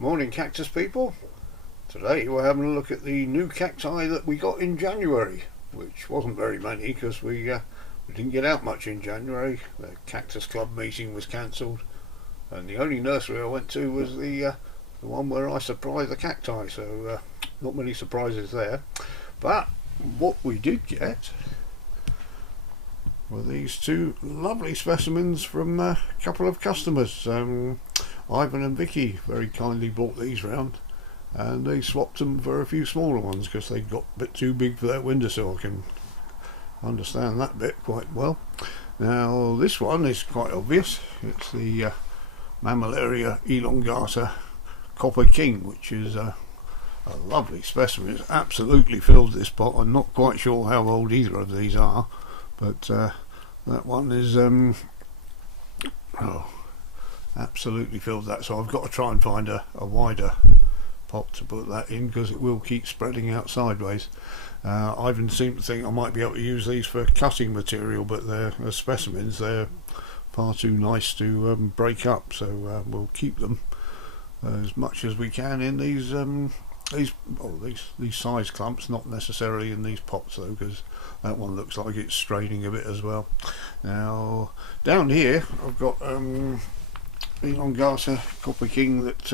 Morning Cactus people. Today we're having a look at the new cacti that we got in January, which wasn't very many because we didn't get out much in January. The Cactus Club meeting was cancelled and the only nursery I went to was the one where I supply the cacti, so not many surprises there. But what we did get were these two lovely specimens from a couple of customers. Ivan and Vicky very kindly brought these round and they swapped them for a few smaller ones because they got a bit too big for their windowsill. I can understand that bit quite well. Now this one is quite obvious. It's the Mammillaria elongata Copper King, which is a lovely specimen. It's absolutely filled this pot. I'm not quite sure how old either of these are, but that one is absolutely filled that, so I've got to try and find a wider pot to put that in because it will keep spreading out sideways. Ivan seemed to think I might be able to use these for cutting material, but they're specimens, they're far too nice to break up, so we'll keep them as much as we can in these size clumps, not necessarily in these pots though, because that one looks like it's straining a bit as well. Now down here I've got elongata Copper King that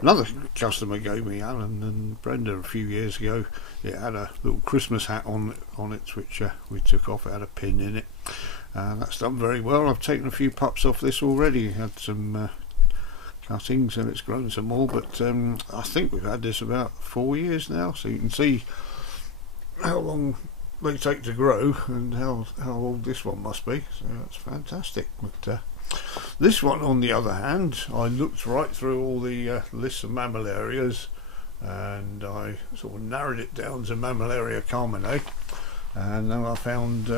another customer gave me, Alan and Brenda, a few years ago. It had a little Christmas hat on it, which we took off. It had a pin in it, and that's done very well. I've taken a few pups off this already, had some cuttings and it's grown some more, but I think we've had this about 4 years now, so you can see how long they take to grow and how old this one must be, so that's fantastic. But this one on the other hand, I looked right through all the lists of mammillarias and I sort of narrowed it down to Mammillaria carminae, and then I found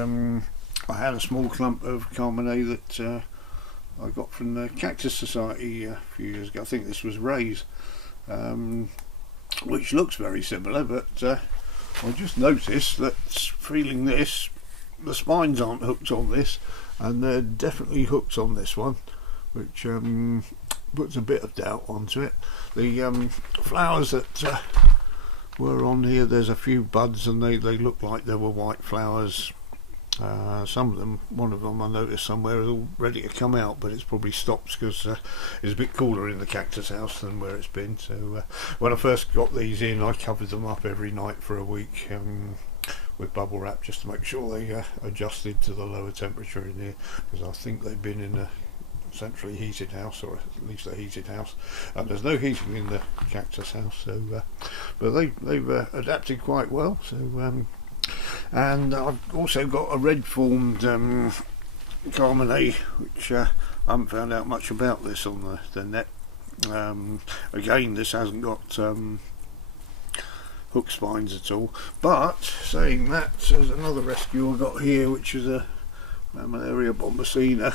I had a small clump of carminae that I got from the Cactus Society a few years ago. I think this was Ray's, which looks very similar, but I just noticed that feeling this, the spines aren't hooked on this, and they're definitely hooked on this one, which puts a bit of doubt onto it. The flowers that were on here, there's a few buds and they look like they were white flowers. Some of them, one of them I noticed somewhere is all ready to come out, but it's probably stopped because it's a bit cooler in the cactus house than where it's been. So when I first got these in, I covered them up every night for a week with bubble wrap just to make sure they adjusted to the lower temperature in here, because I think they've been in a centrally heated house, or at least a heated house, and there's no heating in the cactus house, so but they've adapted quite well. So and I've also got a red formed carminae, which I haven't found out much about this on the net. Again, this hasn't got hook spines at all, but saying that, there's another rescue I got here, which is a Mammillaria bombacina.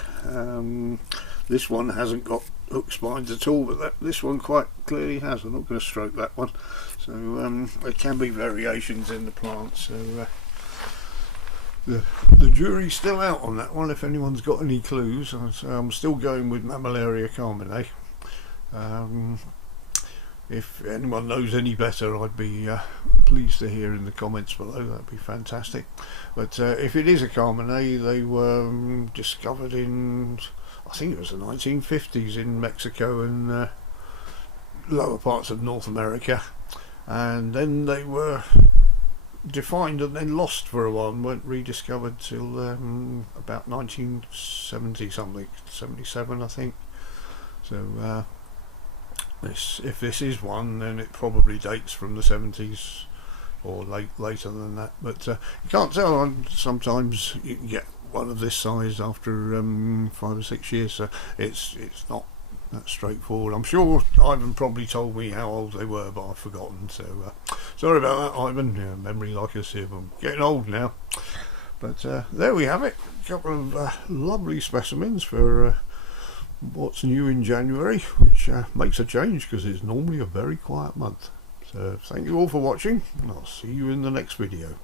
This one hasn't got hook spines at all, but this one quite clearly has. I'm not going to stroke that one, so there can be variations in the plant, so the jury's still out on that one. If anyone's got any clues, I'm still going with Mammillaria carminae. If anyone knows any better, I'd be pleased to hear in the comments below. That'd be fantastic. But if it is a carminae, they were discovered in, I think it was the 1950s in Mexico and lower parts of North America, and then they were defined and then lost for a while and weren't rediscovered till about 1970 something, 77 I think. So if this is one, then it probably dates from the 70s or later than that, but you can't tell. Sometimes you can get one of this size after 5 or 6 years, so it's not that straightforward. I'm sure Ivan probably told me how old they were, but I've forgotten, so sorry about that, Ivan. Yeah, memory like a sieve. I'm getting old now. But there we have it, a couple of lovely specimens for what's new in January, which makes a change because it's normally a very quiet month. So thank you all for watching, and I'll see you in the next video.